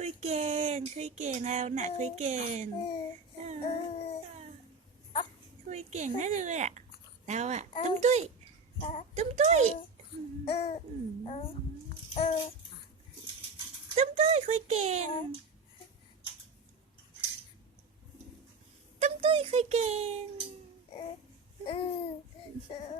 คุยเก่งคุยเก่งแล้วนะคุยเก่งคุยเก่งน่าจะเลยอ่ะเราอ่ะตุ้มตุ้ยตุ้มตุ้ยตุ้มตุ้ยคุยเก่งตุ้มตุ้ยคุยเก่ง